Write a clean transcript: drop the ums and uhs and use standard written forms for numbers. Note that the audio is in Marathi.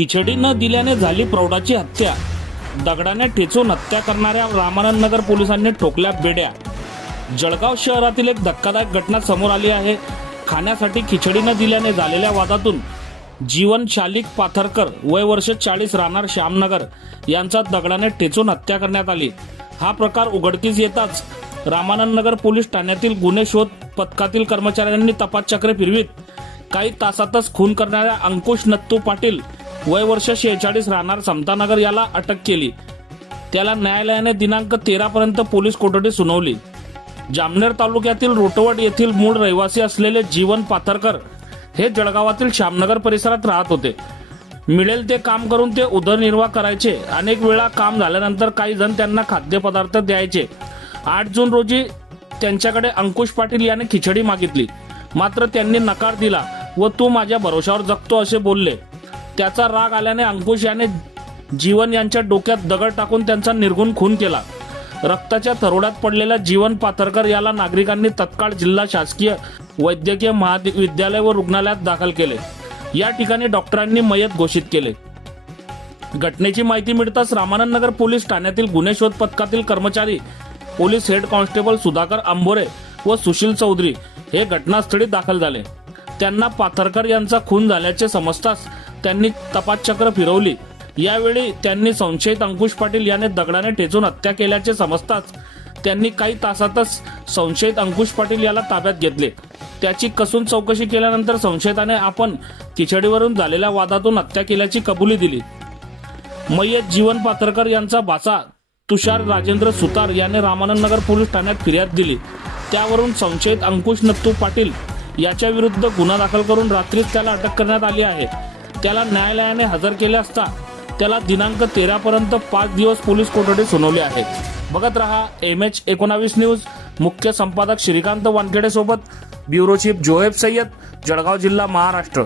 खिचडी न दिल्याने झाली प्रौढाची हत्या. दगडाने ठेचून हत्या करणाऱ्या रामानंद नगर पोलिसांनी ठोकल्या बेड्या. जळगाव शहरातील एक धक्कादायक घटना समोर आली आहे. खाण्यासाठी खिचडी न दिल्याने झालेल्या वादातून जीवन शालिक पाथरकर वय वर्ष 40 राहणार श्यामनगर यांचा दगडाने ठेचून हत्या करण्यात आली. हा प्रकार उघडकीस येताच रामानंद नगर पोलीस ठाण्यातील गुन्हे शोध पथकातील कर्मचाऱ्यांनी तपास चक्रे फिरवीत काही तासातच खून करणाऱ्या अंकुश नत्तू पाटील वय वर्ष 46 राहणार समतानगर याला अटक केली. त्याला न्यायालयाने दिनांक 13 पर्यंत पोलीस कोठडी सुनावली. जामनेर तालुक्यातील रोटवड येथील मूळ रहिवासी असलेले जीवन पाथरकर हे जळगावातील श्यामनगर परिसरात राहत होते. मिळेल ते काम करून ते उदरनिर्वाह करायचे. अनेक वेळा काम झाल्यानंतर काही जण त्यांना खाद्यपदार्थ द्यायचे. 8 जून रोजी त्यांच्याकडे अंकुश पाटील याने खिचडी मागितली, मात्र त्यांनी नकार दिला व तू माझ्या भरोशावर जगतो असे बोलले. त्याचा राग आल्याने अंकुश याने जीवन यांच्या डोक्यात दगड टाकून त्यांचा निर्घृण खून केला. रक्ताच्या थरोड्यात पडलेल्या जीवन पाथरकर याला नागरिकांनी तत्काळ जिल्हा शासकीय वैद्यकीय महाविद्यालय व रुग्णालयात दाखल केले. या ठिकाणी डॉक्टरांनी मयत घोषित केले. घटनेची माहिती मिळताच रामानंद नगर पोलीस ठाण्यातील गुन्हे शोध पथकातील कर्मचारी police head constable Sudhakar Ambore व सुशील चौधरी हे घटनास्थळी दाखल झाले. त्यांना पाथरकर यांचा खून झाल्याचे समजताच त्यांनी तपास चक्र फिरवली. यावेळी त्यांनी संशयित अंकुश पाटील याने दगडाने ठेचून हत्या केल्याचे समजताच त्यांनी काही तासातच संशयित अंकुश पाटील याला ताब्यात घेतले. त्याची कसून चौकशी केल्यानंतर संशयिताने आपण खिचडीवरून झालेल्या वादातून हत्या केल्याची कबुली दिली. मयत जीवन पाथरकर यांचा भाचा तुषार राजेंद्र सुतार याने रामानंद नगर पोलीस ठाण्यात फिर्याद दिली. त्यावरून संशयित अंकुश नत्तू पाटील याच्या विरुद्ध गुन्हा दाखल करून रात्रीच त्याला अटक करण्यात आली आहे. त्याला न्यायालयाने हजर केले असता त्याला दिनांक 13 पर्यंत 5 दिवस पोलीस कोठडी सुनावली आहे. बघत रहा MH19 न्यूज. मुख्य संपादक श्रीकांत वानखेडे सोबत ब्युरो चीफ जोहेब सय्यद, जळगाव जिल्हा, महाराष्ट्र.